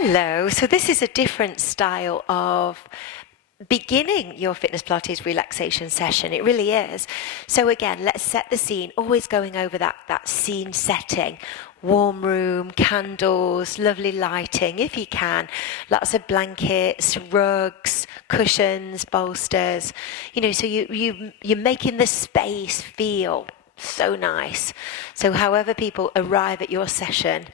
Hello. So this is a different style of beginning your fitness Pilates relaxation session. It really is. So again, let's set the scene, always going over that scene setting. Warm room, candles, lovely lighting if you can, lots of blankets, rugs, cushions, bolsters, so you're making the space feel so nice. So however people arrive at your session,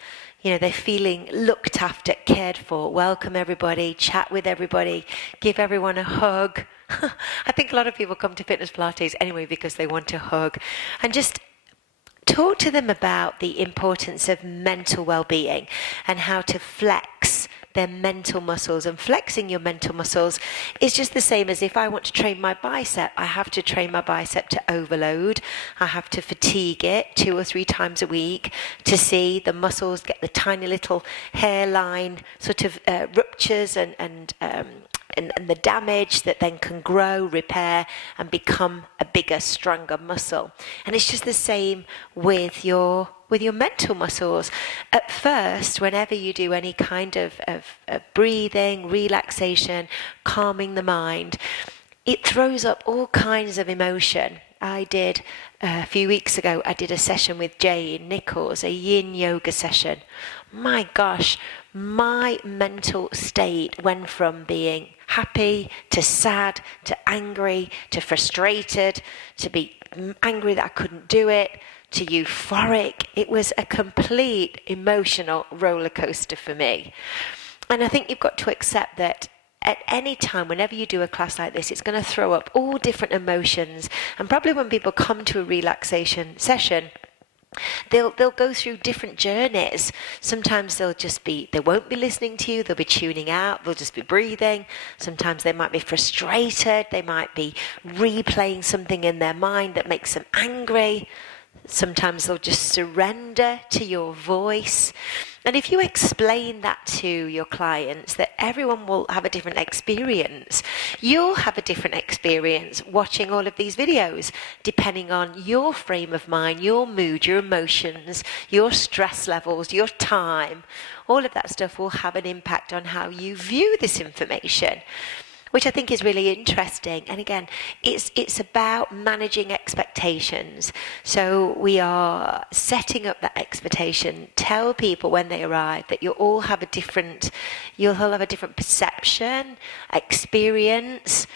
they're feeling looked after, cared for. Welcome everybody, chat with everybody, give everyone a hug. I think a lot of people come to Fitness Pilates anyway because they want a hug. And just talk to them about the importance of mental well-being and how to flex their mental muscles. And flexing your mental muscles is just the same as if I want to train my bicep. I have to train my bicep to overload. I have to fatigue it 2 or 3 times a week to see the muscles get the tiny little hairline sort of ruptures and the damage that then can grow, repair, and become a bigger, stronger muscle. And it's just the same with your mental muscles. At first, whenever you do any kind of breathing, relaxation, calming the mind, it throws up all kinds of emotion. I did, a few weeks ago, I did a session with Jane Nichols, a yin yoga session. My gosh, my mental state went from being happy to sad to angry to frustrated to be angry that I couldn't do it to euphoric. It was a complete emotional roller coaster for me. And I think you've got to accept that at any time, whenever you do a class like this, it's going to throw up all different emotions. And probably when people come to a relaxation session, they'll go through different journeys. Sometimes they won't be listening to you, they'll be tuning out, they'll just be breathing. Sometimes they might be frustrated, they might be replaying something in their mind that makes them angry. Sometimes they'll just surrender to your voice. And if you explain that to your clients, that everyone will have a different experience, you'll have a different experience watching all of these videos, depending on your frame of mind, your mood, your emotions, your stress levels, your time. All of that stuff will have an impact on how you view this information, which I think is really interesting. And again, it's about managing expectations. So we are setting up that expectation. Tell people when they arrive that you'll all have a different perception, experience.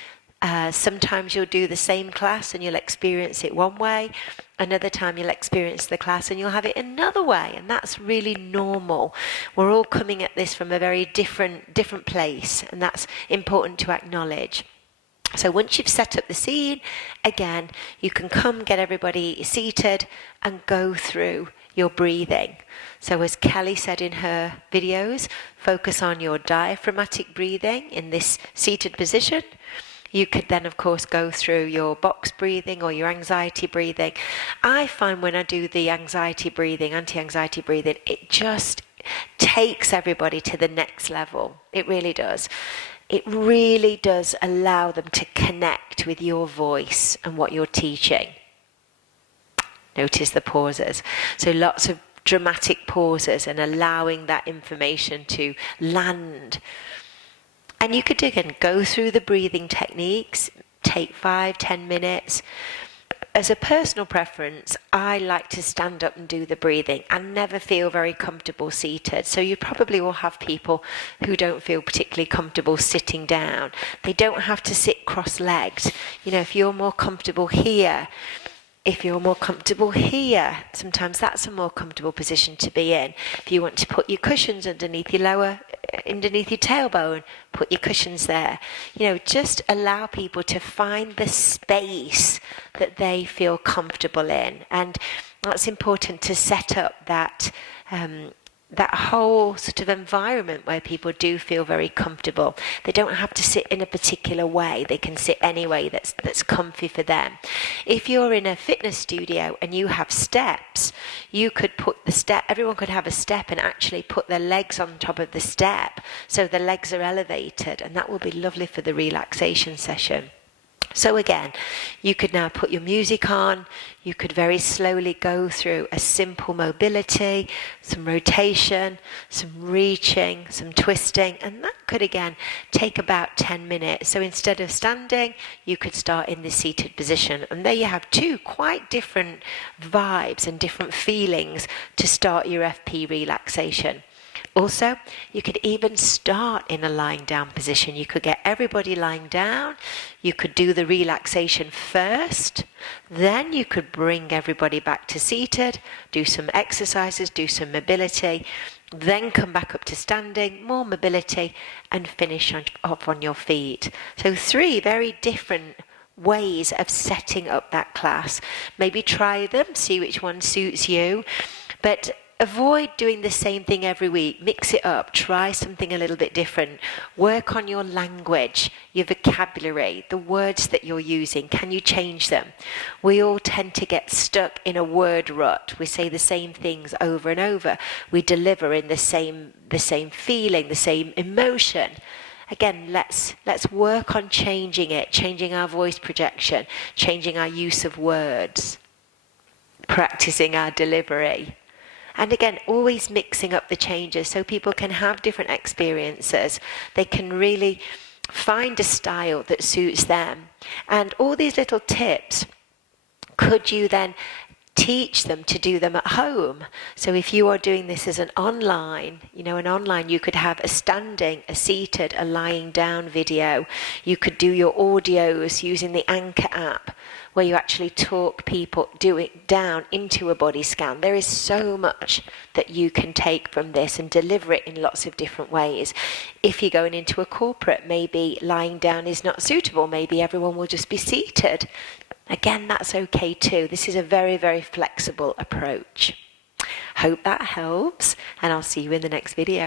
Sometimes you'll do the same class and you'll experience it one way. Another time you'll experience the class and you'll have it another way. And that's really normal. We're all coming at this from a very different place. And that's important to acknowledge. So once you've set up the scene, again, you can come get everybody seated and go through your breathing. So as Kelly said in her videos, focus on your diaphragmatic breathing in this seated position. You could then, of course, go through your box breathing or your anxiety breathing. I find when I do the anxiety breathing, anti-anxiety breathing, it just takes everybody to the next level. It really does. It really does allow them to connect with your voice and what you're teaching. Notice the pauses. So lots of dramatic pauses and allowing that information to land. And you could, again, go through the breathing techniques, take 5-10 minutes. As a personal preference, I like to stand up and do the breathing. I never feel very comfortable seated. So you probably will have people who don't feel particularly comfortable sitting down. They don't have to sit cross-legged. If you're more comfortable here, sometimes that's a more comfortable position to be in. If you want to put your cushions underneath your tailbone, put your cushions there. Just allow people to find the space that they feel comfortable in. And that's important to set up that whole sort of environment where people do feel very comfortable. They don't have to sit in a particular way. They can sit any way that's comfy for them. If you're in a fitness studio and you have steps, you could everyone could have a step and actually put their legs on top of the step so the legs are elevated, and that will be lovely for the relaxation session. So again, you could now put your music on, you could very slowly go through a simple mobility, some rotation, some reaching, some twisting, and that could again take about 10 minutes. So instead of standing, you could start in the seated position. And there you have two quite different vibes and different feelings to start your FP relaxation. Also, you could even start in a lying down position. You could get everybody lying down. You could do the relaxation first. Then you could bring everybody back to seated, do some exercises, do some mobility, then come back up to standing, more mobility, and finish off on your feet. So 3 very different ways of setting up that class. Maybe try them, see which one suits you. But avoid doing the same thing every week. Mix it up. Try something a little bit different. Work on your language, your vocabulary, the words that you're using. Can you change them? We all tend to get stuck in a word rut. We say the same things over and over. We deliver in the same feeling, the same emotion. Again, let's work on changing it, changing our voice projection, changing our use of words, practicing our delivery. And again, always mixing up the changes so people can have different experiences. They can really find a style that suits them. And all these little tips, could you then teach them to do them at home? So if you are doing this as an online, you could have a standing, a seated, a lying down video. You could do your audios using the Anchor app, where you actually talk people down into a body scan. There is so much that you can take from this and deliver it in lots of different ways. If you're going into a corporate, maybe lying down is not suitable. Maybe everyone will just be seated. Again, that's okay too. This is a very, very flexible approach. Hope that helps, and I'll see you in the next video.